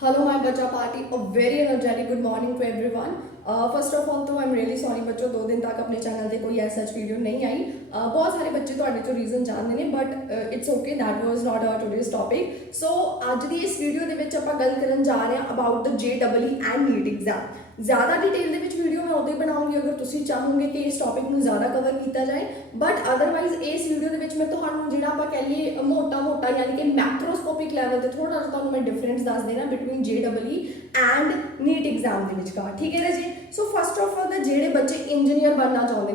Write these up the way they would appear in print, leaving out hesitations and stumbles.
Hello my बच्चा party a very energetic good morning to everyone. First of all तो I am really sorry बच्चों 2 दिन तक अपने चैनल ਤੇ ਕੋਈ ਐਸਾ ਵੀਡੀਓ ਨਹੀਂ ਆਈ ਬਹੁਤ ਸਾਰੇ ਬੱਚੇ ਤੁਹਾਡੇ ਤੋਂ ਰੀਜ਼ਨ ਜਾਣਦੇ ਨੇ but it's okay that was not our today's topic so ਅੱਜ ਦੀ ਇਸ ਵੀਡੀਓ ਦੇ ਵਿੱਚ ਆਪਾਂ ਗੱਲ ਕਰਨ ਜਾ ਰਹੇ ਹਾਂ about the JEE and NEET exam ਜ਼ਿਆਦਾ ਡਿਟੇਲ ਦੇ ਵਿੱਚ ਵੀਡੀਓ ਮੈਂ ਉਦੋਂ ਹੀ ਬਣਾਉਂਗੀ ਅਗਰ ਤੁਸੀਂ ਚਾਹੋਗੇ ਕਿ ਇਸ ਟੌਪਿਕ ਨੂੰ ਜ਼ਿਆਦਾ ਕਵਰ ਕੀਤਾ ਜਾਏ ਬਟ ਅਦਰਵਾਈਜ਼ ਇਸ ਵੀਡੀਓ ਦੇ ਵਿੱਚ ਮੈਂ ਤੁਹਾਨੂੰ ਜਿਹੜਾ ਆਪਾਂ ਕਹਿ ਲਈਏ ਮੋਟਾ ਯਾਨੀ ਕਿ ਮੈਕਰੋਸਕੋਪਿਕ ਲੈਵਲ ਤੇ ਥੋੜਾ ਜਿਹਾ ਤੁਹਾਨੂੰ ਮੈਂ ਡਿਫਰੈਂਸ ਦੱਸ ਦੇਣਾ between JEE and NEET exam ਦੇ ਵਿਚਕਾਰ ਠੀਕ ਹੈ ਜੀ ਸੋ ਫਸਟ ਆਫ ਆਲ ਤਾਂ ਜਿਹੜੇ ਬੱਚੇ ਇੰਜੀਨੀਅਰ ਬਣਨਾ ਚਾਹੁੰਦੇ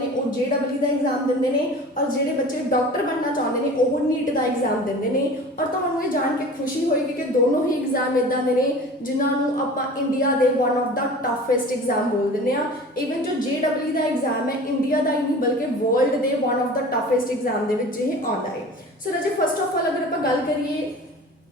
ਨੇ ਉਹ JEE ਦਾ ਐਗਜ਼ਾਮ ਦਿੰਦੇ ਨੇ ਔਰ ਜਿਹੜੇ ਬੱਚੇ ਡਾਕਟਰ ਬਣਨਾ ਚਾਹੁੰਦੇ ਨੇ ਉਹ ਨੀਟ ਦਾ ਐਗਜ਼ਾਮ ਦਿੰਦੇ ਨੇ ਔਰ ਤੁਹਾਨੂੰ ਇਹ ਜਾਣ ਕੇ ਖੁਸ਼ੀ ਹੋਏਗੀ ਕਿ ਦੋਨੋਂ ਹੀ ਐਗਜ਼ਾਮ ਇਦਾਂ ਦੇ ਨੇ ਜਿਨ੍ਹਾਂ ਨੂੰ ਆਪਾਂ ਇੰਡੀਆ ਦੇ one of the toughest exam ਬੋਲ ਦਿੰਦੇ ਆ ਇਵਨ ਜੋ JEE ਦਾ ਐਗਜ਼ਾਮ ਹੈ ਇੰਡੀਆ ਦਾ ਹੀ ਨਹੀਂ ਬਲਕਿ ਵਰਲਡ ਦੇ one of the toughest exam ਦੇ ਵਿੱਚ ਇਹ ਆਉਂਦਾ ਹੈ ਸੋ ਰਾਜੇ ਫਸਟ ਆਫ ਆਲ ਅਗਰ ਆਪਾਂ ਗੱਲ ਕਰੀਏ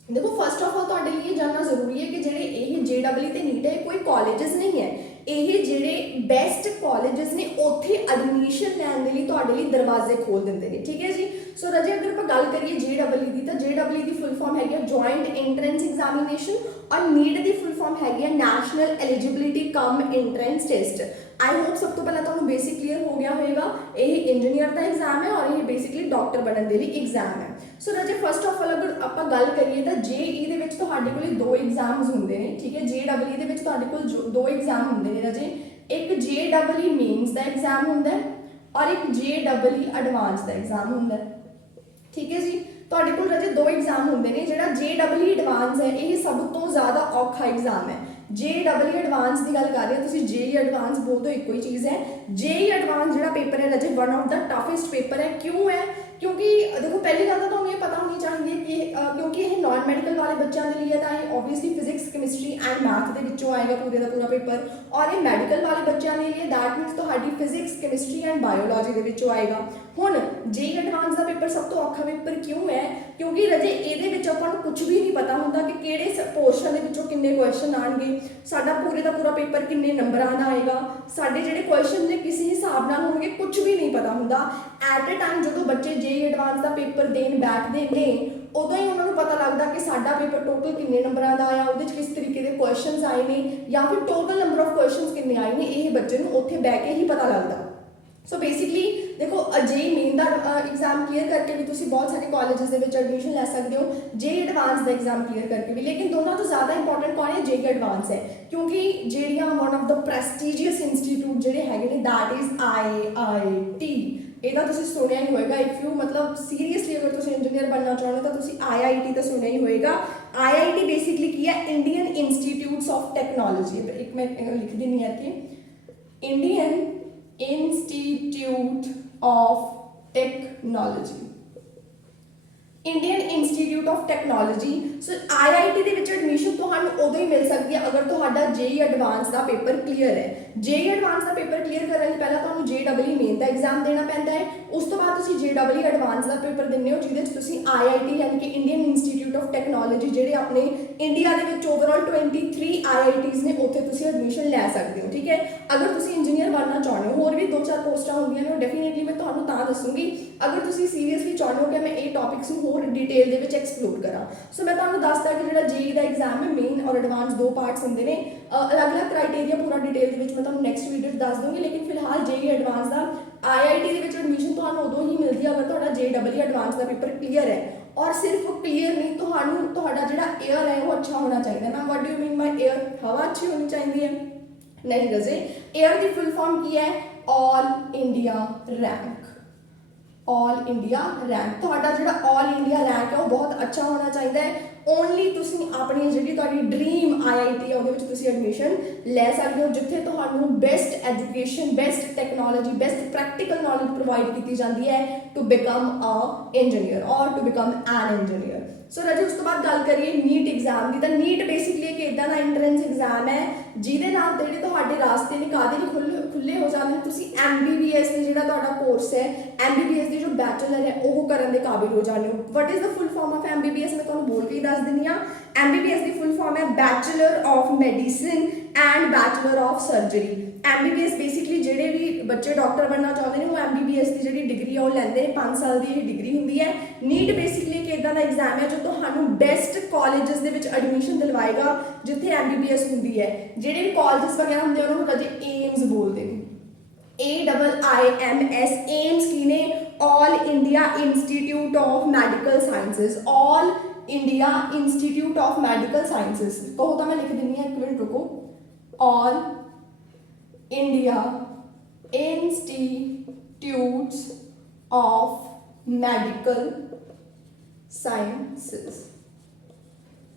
देखो फस्ट ऑफ ऑल ਤੁਹਾਡੇ ਲਈ जानना जरूरी है कि ਜਿਹੜੇ ਇਹ JEE ਤੇ ਨੀਟ ਹੈ ਕੋਈ ਕਾਲਜਸ ਨਹੀਂ ਹੈ ਇਹ ਜਿਹੜੇ ਬੈਸਟ ਕਾਲਜਸ ਨੇ ਉੱਥੇ ਐਡਮਿਸ਼ਨ ਲੈਣ ਦੇ ਲਈ ਤੁਹਾਡੇ ਲਈ ਦਰਵਾਜ਼ੇ ਖੋਲ ਦਿੰਦੇ ਨੇ ਠੀਕ ਹੈ ਜੀ ਸੋ ਰਾਜੇ ਅਗਰ ਆਪਾਂ ਗੱਲ ਕਰੀਏ JEE ਦੀ ਤਾਂ JEE ਦੀ ਫੁੱਲ ਫਾਰਮ ਹੈਗੀ ਹੈ ਜੁਆਇੰਟ ਐਂਟਰੈਂਸ ਐਗਜ਼ਾਮੀਨੇਸ਼ਨ ਔਰ ਨੀਟ ਦੀ ਫੁੱਲ ਫਾਰਮ ਹੈਗੀ ਹੈ national eligibility cum entrance test I hope सब तो पहले तो बेसिक क्लीयर हो गया होगा ये इंजीनियर का एग्जाम है और ये बेसिकली डॉक्टर बनने के लिए एग्जाम है सो राजे फस्ट ऑफ ऑल अगर आप गल करिए तो JEE ਦੇ ਵਿੱਚ ਤੁਹਾਡੇ ਕੋਲ ਦੋ ਐਗਜ਼ਾਮਸ ਹੁੰਦੇ ਨੇ ਠੀਕ ਹੈ JEE ਦੇ ਵਿੱਚ ਤੁਹਾਡੇ ਕੋਲ ਦੋ ਐਗਜ਼ਾਮ ਹੁੰਦੇ ਨੇ ਰਾਜੇ ਇੱਕ JEE ਮੇਨਸ ਦਾ ਐਗਜ਼ਾਮ ਹੁੰਦਾ ਹੈ ਔਰ ਇੱਕ JEE ਐਡਵਾਂਸ ਦਾ ਐਗਜ਼ਾਮ ਹੁੰਦਾ ਹੈ ਠੀਕ ਹੈ ਜੀ ਤੁਹਾਡੇ ਕੋਲ ਰਾਜੇ ਦੋ ਐਗਜ਼ਾਮ ਹੁੰਦੇ ਨੇ ਜਿਹੜਾ JEE ਐਡਵਾਂਸ ਹੈ ਇਹ ਸਭ ਤੋਂ ਜ਼ਿਆਦਾ ਔਖਾ ਐਗਜ਼ਾਮ ਹੈ JEE एडवांस की गल कर रहे हो JEE एडवांस बोल दो एक ही चीज़ है JEE एडवांस जो पेपर है राजे one of the toughest paper है क्यों है क्योंकि देखो पहली गल तो तुम्हें पता होनी चाहिए कि क्योंकि ये नॉन मैडिकल वाले बच्चों के लिए तो ये obviously physics chemistry and math के विचों आएगा पूरे का पूरा पेपर और ये मैडिकल वाले बच्चों के लिए दैट मीनस तो फिजिक्स केमिस्ट्री एंड बायोलॉजी के विचों आएगा हुण JEE एडवांस का पेपर सब तो औखा पेपर क्यों है क्योंकि रजे ये कुछ भी नहीं पता होंगे कि किहड़े पोर्शन के किन्ने क्वेश्चन आएंगे साडा पूरे का पूरा पेपर किन्ने नंबरां दा आएगा साडे जिहड़े क्वेश्चन ने किसी हिसाब नाल होणगे कुछ भी नहीं पता हुंदा एट ए टाइम जो बच्चे JEE एडवांस का पेपर देन बैठते हैं उदों ही उन्होंने पता लगता कि साडा पेपर टोटल किन्ने नंबरां दा आया उहदे किस तरीके के क्वेश्चन आए ने या फिर टोटल नंबर ऑफ क्वेश्चन किन्ने आए ने ये बच्चे नूं उत्थे बैठ के ही पता लगता सो बेसिकली देखो JEE मेन का एग्जाम क्लीयर करके भी तुसी बहुत सारे कॉलेजेस के विच एडमिशन ले सकते हो JEE एडवांस का एग्जाम क्लीयर करके भी लेकिन दोनों तो ज़्यादा इंपॉर्टेंट कौन है JEE एडवांस है क्योंकि ਜਿਹੜੀਆਂ one of the prestigious institute ਜਿਹੜੇ ਹੈਗੇ ਨੇ दैट इज IIT ਇਹਦਾ ਤੁਸੀਂ ਸੁਣਿਆ ਹੀ ਹੋਏਗਾ ਇਫ ਯੂ ਮਤਲਬ ਸੀਰੀਅਸਲੀ ਅਗਰ ਤੁਸੀਂ ਇੰਜੀਨੀਅਰ ਬਣਨਾ ਚਾਹੁੰਦੇ ਤਾਂ ਤੁਸੀਂ IIT ਤਾਂ ਸੁਣਿਆ ਹੀ ਹੋਏਗਾ IIT ਬੇਸਿਕਲੀ ਕੀ ਹੈ ਇੰਡੀਅਨ ਇੰਸਟੀਟਿਊਟਸ ਆਫ ਟੈਕਨੋਲੋਜੀ ਇੱਕ ਮੈਂ ਲਿਖ ਦਿੰਨੀ ਹੈ ਕਿ Indian institute of technology Indian institute of technology so IIT ਦੇ ਵਿੱਚ ਐਡਮਿਸ਼ਨ ਤੁਹਾਨੂੰ ਉਦੋਂ ਹੀ ਮਿਲ ਸਕਦੀ ਹੈ ਅਗਰ ਤੁਹਾਡਾ JEE ਐਡਵਾਂਸ ਦਾ ਪੇਪਰ ਕਲੀਅਰ ਹੈ JEE ਐਡਵਾਂਸ ਦਾ ਪੇਪਰ ਕਲੀਅਰ ਕਰਨ ਲਈ ਪਹਿਲਾਂ ਤੁਹਾਨੂੰ JEE ਮੇਨ ਦਾ ਐਗਜ਼ਾਮ ਦੇਣਾ ਪੈਂਦਾ ਹੈ ਉਸ ਤੋਂ ਬਾਅਦ ਤੁਸੀਂ JEE ਐਡਵਾਂਸ ਦਾ ਪੇਪਰ ਦਿੰਦੇ ਹੋ ਜਿਹਦੇ ਵਿੱਚ ਤੁਸੀਂ IIT ਯਾਨੀ ਕਿ ਇੰਡੀਅਨ ਇੰਸਟੀਟਿਊਟ ਆਫ ਟੈਕਨੋਲॉजी ਜਿਹੜੇ ਆਪਣੇ ਇੰਡੀਆ ਦੇ ਵਿੱਚ ਓਵਰਆਲ 23 IITs ਨੇ ਉੱਥੇ ਤੁਸੀਂ ਐਡਮਿਸ਼ਨ ਲੈ ਸਕਦੇ ਹੋ ਠੀਕ ਹੈ ਅਗਰ ਤੁਸੀਂ ਇੰਜੀਨੀਅਰ ਬਣਨਾ ਚਾਹੁੰਦੇ ਹੋ ਹੋਰ ਵੀ 2-4 ਪੋਸਟਾਂ ਹੁੰਦੀਆਂ ਨੇ ਉਹ ਡੈਫੀਨੇਟਲੀ ਮੈਂ ਤੁਹਾਨੂੰ ਤਾਂ ਦੱਸੂਗੀ ਅਗਰ ਤੁਸੀਂ ਸੀਰੀਅਸਲੀ ਚਾਹੁੰਦੇ ਹੋ ਕਿ ਮੈਂ ਇਹ ਟੌਪਿਕਸ ਨੂੰ ਹੋਰ डिटेल ਦੇ ਵਿੱਚ ਐਕਸਪਲੋਰ ਕਰਾਂ ਸੋ ਮੈਂ ਤੁਹਾਨੂੰ ਦੱਸਦਾ ਕਿ ਜਿਹੜਾ JEE ਦਾ ਐਗਜ਼ਾਮ ਹੈ ਮੇਨ ਔਰ ਐਡਵਾਂਸ ਦੋ ਪਾਰਟਸ ਹੁੰਦੇ ਨੇ ਅਲੱਗ-ਅਲੱਗ ਕ੍ਰਾਈਟੇਰੀਆ ਪੂਰਾ ਡਿਟੇਲ ਦੇ ਵਿੱਚ ਮੈਂ ਤੁਹਾਨੂੰ ਨੈਕਸਟ ਵੀਡੀਓ 'ਚ ਦੱਸ ਦੂੰਗੀ ਲੇਕਿਨ ਫਿਲਹਾਲ JEE ਐਡਵਾਂਸ ਦਾ IIT ਦੇ ਵਿੱਚ ਐਡਮਿਸ਼ਨ ਤੁਹਾਨੂੰ ਉਦੋਂ ਹੀ ਮਿਲਦੀ ਹੈ ਅਗਰ ਤੁਹਾਡਾ JEE ਐਡਵਾਂਸ ਦਾ ਪੇਪਰ ਕਲੀਅਰ ਹੈ ਔਰ ਸਿਰਫ ਕਲੀਅਰ ਨਹੀਂ ਤੁਹਾਨੂੰ ਤੁਹਾਡਾ ਜਿਹੜਾ 에ਅਰ ਹੈ ਉਹ ਅੱਛਾ ਹੋਣਾ ਚਾਹੀਦਾ ਨਾ what do you mean by air ਹਵਾ ਅੱਛੀ ਹੋਣੀ ਚਾਹੀਦੀ ਹੈ ਨਹੀਂ ਗਜ਼ੇ 에ਅਰ ਦੀ ਫੁੱਲ ਫਾਰਮ ਕੀ ਹੈ all India rank all India rank ਤੁਹਾਡਾ ਜਿਹੜਾ ऑल इंडिया रैंक है वो बहुत अच्छा होना चाहिए ओनली ਤੁਸੀਂ ਆਪਣੀ ਜਿਹੜੀ ਤੁਹਾਡੀ ਡ੍ਰੀਮ IIT ਹੈ ਉਹਦੇ ਵਿੱਚ ਤੁਸੀਂ ਐਡਮਿਸ਼ਨ ਲੈ ਸਕਦੇ ਹੋ ਜਿੱਥੇ ਤੁਹਾਨੂੰ best education best technology best practical knowledge provide ਕੀਤੀ ਜਾਂਦੀ ਹੈ ਟੂ ਬਿਕਮ ਅ ਇੰਜੀਨੀਅਰ ਔਰ ਟੂ ਬਿਕਮ ਐਨ ਇੰਜੀਨੀਅਰ ਸੋ ਰਾਜੇ ਉਸ ਤੋਂ ਬਾਅਦ ਗੱਲ ਕਰੀਏ ਨੀਟ ਐਗਜ਼ਾਮ ਦੀ ਤਾਂ ਨੀਟ ਬੇਸਿਕਲੀ ਇੱਕ ਇਦਾਂ ਦਾ ਐਂਟਰੈਂਸ ਐਗਜ਼ਾਮ ਹੈ ਜਿਹਦੇ ਨਾਲ ਜਿਹੜੇ ਤੁਹਾਡੇ ਰਾਸਤੇ ਨੇ ਕਾਹਦੇ ਲਈ ਖੁੱਲੇ ਹੋ ਜਾਂਦੇ ਤੁਸੀਂ MBBS ਦੇ ਜਿਹੜਾ ਤੁਹਾਡਾ ਕੋਰਸ ਹੈ MBBS ਦੀ ਜੋ ਬੈਚਲਰ ਹੈ ਉਹ ਕਰਨ ਦੇ ਕਾਬਿਲ ਹੋ ਜਾਂਦੇ ਹੋ what is the full form of MBBS ਮੈਂ ਤੁਹਾਨੂੰ ਬੋਲ ਕੇ ਦੱਸ ਦਿੰਦੀ ਹਾਂ MBBS ਦੀ ਫੁੱਲ ਫਾਰਮ ਹੈ bachelor of medicine and bachelor of surgery MBBS basically ਜਿਹੜੇ ਵੀ ਬੱਚੇ ਡਾਕਟਰ ਬਣਨਾ ਚਾਹੁੰਦੇ ਨੇ ਉਹ MBBS ਦੀ ਜਿਹੜੀ ਡਿਗਰੀ ਆ ਉਹ ਲੈਂਦੇ ਨੇ 5 ਸਾਲ ਦੀ ਇਹ ਡਿਗਰੀ ਹੁੰਦੀ ਹੈ। ਨੀਟ ਬੇਸਿਕਲੀ ਇੱਕ ਇਦਾਂ ਦਾ ਐਗਜ਼ਾਮ ਹੈ ਜੋ ਤੁਹਾਨੂੰ ਬੈਸਟ ਕਾਲਜਸ ਦੇ ਵਿੱਚ ਐਡਮਿਸ਼ਨ ਦਿਲਵਾਏਗਾ ਜਿੱਥੇ MBBS ਹੁੰਦੀ ਹੈ। ਜਿਹੜੇ ਵੀ ਕਾਲਜਸ ਵਗੈਰਾ ਹੁੰਦੇ ਉਹਨਾਂ ਨੂੰ ਕਦੇ ਏਮਸ ਬੋਲਦੇ ਨੇ, AIIMS। ਏਮਸ ਕੀ ਨੇ? All India institute of medical sciences, all India institute of medical sciences. ਕਹੋ ਤਾਂ ਮੈਂ ਲਿਖ ਦਿੰਦੀ ਹਾਂ, ਇੱਕ ਮਿੰਟ ਰੁਕੋ। All India institutes of medical sciences.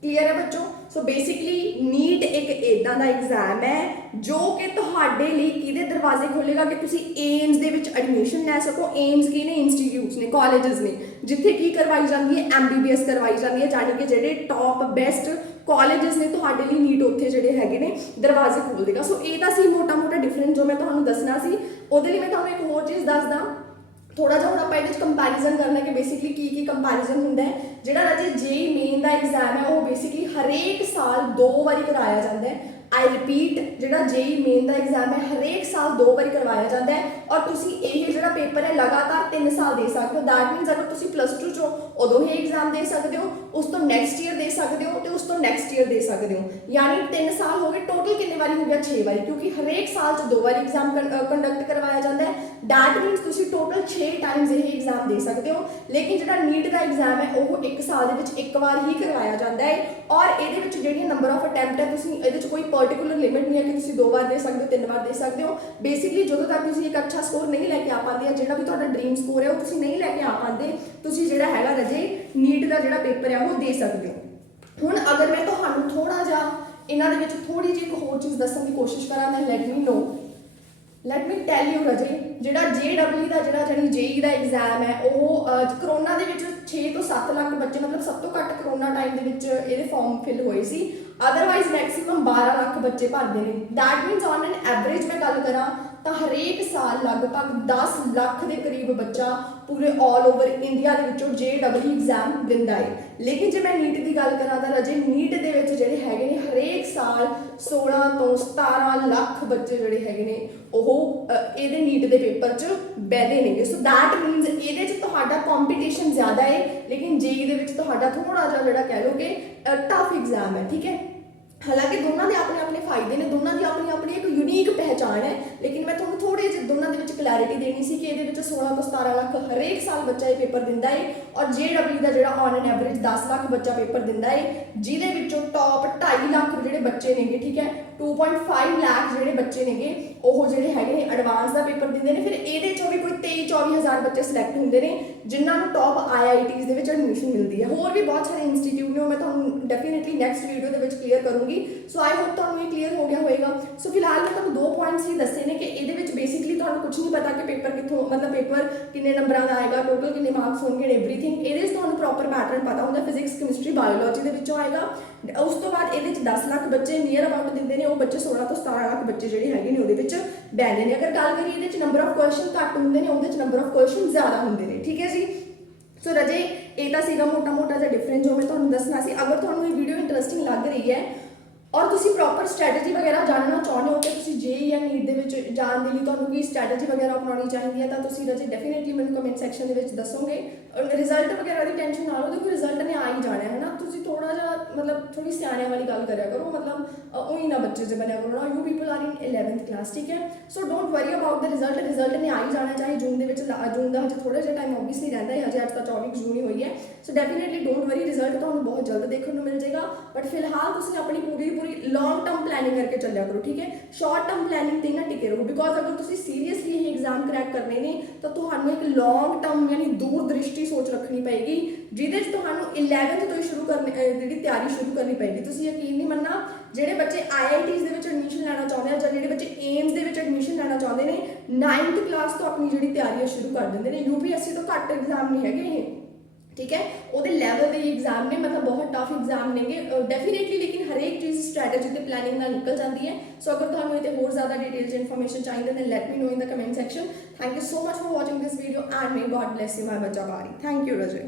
Clear है बच्चों? सो बेसिकली नीट एक इदां दा एग्जाम है जो कि तुहाडे लई किहदे दरवाजे खोलेगा कि तुसी एम्स दे विच एडमिशन लै सको। एम्स की ने? इंस्टीट्यूट्स ने, कॉलेजेस ने जिथे की करवाई जाती है MBBS करवाई जाती है, जानी कि जिहड़े टॉप बेस्ट कॉलेजेस ने तुहाडे लई नीट उत्थे जिहड़े हैगे ने दरवाजे खोल देगा। सो ये तां सी मोटा मोटा डिफरेंस जो मैं तुहानूं दसना सी। उहदे लई मैं तुहानूं एक होर चीज़ दसदा, थोड़ा जिहा हुण आपां इहदे विच कंपैरिजन करना कि बेसिकली की कंपैरिजन हुंदा है। जिहड़ा राजे JEE मेन दा एग्जाम है वो बेसिकली हरेक साल 2 वारी कराया जाता है। आई रिपीट, जिहड़ा JEE मेन दा एग्जाम है हरेक साल 2 वारी करवाया जाता है और तुसी ये जिहड़ा पेपर है लगातार 3 साल दे सकते हो। दैट मीनस अगर तुसी +2 चो उदों ही एग्जाम दे सकते हो, उस तो नैक्सट ईयर दे सकते हो तो उस तो नैक्सट ईयर दे सकते हो। यानी 3 साल हो गए, टोटल कितने बारी हो गया? 6 बारी, क्योंकि हरेक साल 2 बारी एग्जाम कंडक्ट करवाया जाता है। दैट मीनस तुसी टोटल 6 टाइम्स ये एग्जाम दे सकते हो। लेकिन जिहड़ा नीट का एग्जाम है वो 1 साल दे विच 1 बार ही करवाया जाता है और ये जिहड़ी नंबर ऑफ अटैम्प्ट है तुसी इहदे कोई पर्टिकुलर लिमिट नहीं है कि तुसी 2 बार दे सकते हो, 3 बार दे सकते हो। बेसिकली जो तक तुसी एक अच्छा स्कोर नहीं लैके आ पाते, जिहड़ा भी तुहाडा ड्रीम स्कोर है वो तुसी नहीं लैके आ पाते, तुसी जिहड़ा हैगा रजे नीट का जिहड़ा पेपर है वो दे सकते हो। हुण अगर मैं तुहानूं थोड़ा जिहा इन्हां दे विच थोड़ी जी एक होर चीज़ दस्सण की कोशिश करां, then let me tell you रजे, जिहड़ा JEE का जिहड़ा JEE का एग्जाम है वो करोना दे विच 6 तो 7 लाख बच्चे, मतलब सब तो घੱਟ करोना टाइम दे विच इहदे फॉर्म फिल होए सी। अदरवाइज मैक्सीमम 12 लाख बच्चे भरते हैं। दैट मीनस ऑन एन एवरेज मैं गल करा तो हरेक साल लगभग 10 लाख के करीब बच्चा पूरे ऑल ओवर इंडिया के विचों JEE एग्जाम दिंदा है। लेकिन जो मैं नीट की गल करा तो रजे नीट के जिहड़े हैगे ने हरेक साल 16 तो 17 लाख बच्चे जिहड़े हैगे ने ये नीट के पेपर च बहते हैं। सो दैट मीनस ये कॉम्पीटिशन ज़्यादा है, लेकिन JEE दे विच तुहाडा थोड़ा जिहा जिहड़ा कह लो कि टफ एग्जाम है। ठीक है, हालांकि दोनों के अपने अपने फायदे ने, दोनों की अपनी अपनी एक यूनीक पहचान है, लेकिन मैं थोड़ा थोड़े जे दोनों के क्लैरिटी देनी सी कि ये 16 तो 17 लाख हरेक साल बच्चा ये पेपर दिंदा है और JEE का जो ऑन एन एवरेज 10 लाख बच्चा पेपर दिंदा है, जिहदे विचों टॉप 2.5 लाख जिहड़े बच्चे ने, ठीक है 2.5 लाख जिहड़े बच्चे ने वो जिहड़े हैगे ने एडवांस का पेपर दिंदे ने। फिर ये भी कोई 23-24 हज़ार बच्चे सिलेक्ट होंदे ने जिन्होंने टॉप IITs दे विच एडमिशन मिलती है। होर भी बहुत सारे इंस्टीट्यूट ने, मैं तुहानूं डेफिनेटली नैक्सट वीडियो दे विच क्लीयर करूँगी। सो आई होप तुहानूं ये क्लीयर हो गया होएगा। सो फिलहाल मैं तुहानूं 2 पॉइंट्स ही दस्से ने कि ये बेसिकली तुहानूं कुछ नहीं पता कि पेपर कितों, मतलब पेपर किन्ने नंबरां दा आएगा, टोटल किन्ने मार्क्स होंगे, एवरीथिंग ये तुहानूं प्रॉपर पैटर्न पता होंदा। फिजिक्स केमिस्ट्री बायोलॉजी दे विचों आएगा। उस तो बाद ये 10 लाख बच्चे नियर अबाउट दिंदे ने, वो बच्चे 16 तो 17 लाख बच्चे जिहड़े हैगे ने उहदे विच बहंदे ने। अगर गल करिए ये नंबर ऑफ क्वेश्चन घੱਟ ਹੁੰਦੇ ਨੇ, ਉਹਦੇ नंबर ऑफ क्वेश्चन ज़्यादा ਹੁੰਦੇ ਨੇ। ठीक है जी, सो रजे ये तो सीगा मोटा मोटा जिहा डिफरेंस जो मैं तुहानूं दसना सी। अगर तुहानूं ये वीडियो इंटरस्टिंग लग रही है और तुसी प्रॉपर स्ट्रैटेजी वगैरह जानना चाहते हो कि तुसी JEE या नीट दे विच जाण दे लई तुहानूं की स्ट्रैटेजी वगैरह अपनाउणी चाहिए है, तो तुसी रजे डेफिनेटली मैनूं कमेंट सैक्शन दे विच दसोगे। रिजल्ट वगैरह की टेंशन ना लो, देखो रिजल्ट ने आ ही जाना है ना। तुसी थोड़ा जिहा मतलब थोड़ी सियाणियां वाली गल करिया करो, मतलब उही ना बच्चे जे बनिया करो ना। You people are in 11th class, ठीक है। So don't worry about the result, result ने आ ही जाना, चाहे जून दे विच, जून का हजे थोड़ा जिहा टाइम ओबवियसली रहिंदा है, हजे अज तो 24 जून ही हुई है। So definitely don't worry, result तुहानूं बहुत जल्द देखने को मिल जाएगा। बट फिलहाल तुसी अपनी पूरी लॉन्ग टर्म प्लैनिंग करके चलिया करो, ठीक है। शॉर्ट टर्म प्लैनिंग ते ना टिके रहो, बिकॉज अगर तुसी सीरीयसली ये एग्जाम क्रैक करने ने तो तुहानूं एक लॉन्ग टर्म यानी दूरदृष्टि सोच रखनी पएगी, जिहदे च तुहानूं 11th तो ही शुरू करनी, जिहड़ी तैयारी शुरू करनी पएगी। तुसी यकीन नहीं मनना, जिहड़े बच्चे IITs दे विच एडमिशन लैना चाहुंदे हैं, जिहड़े बच्चे एम्स दे विच एडमिशन लैना चाहुंदे ने, 9th क्लास तो अपनी जिहड़ी तैयारी शुरू कर दिंदे ने। UPSC तो घੱਟ एग्जाम नहीं हैगे ये, ठीक है। ਉਹਦੇ ਲੈਵਲ ਦੇ एग्जाम ने, मतलब बहुत टफ एग्जाम ने डेफिनेटली, लेकिन हर एक चीज़ स्ट्रैटेजी ते प्लैनिंग नाल निकल जाती है। सो अगर तुहानूं इहते होर ज़्यादा डिटेल्स इन्फॉर्मेशन चाहिए then let me know in the comment section. Thank you so much for watching this video and may god bless you my बच्चा बारी। Thank you रजय।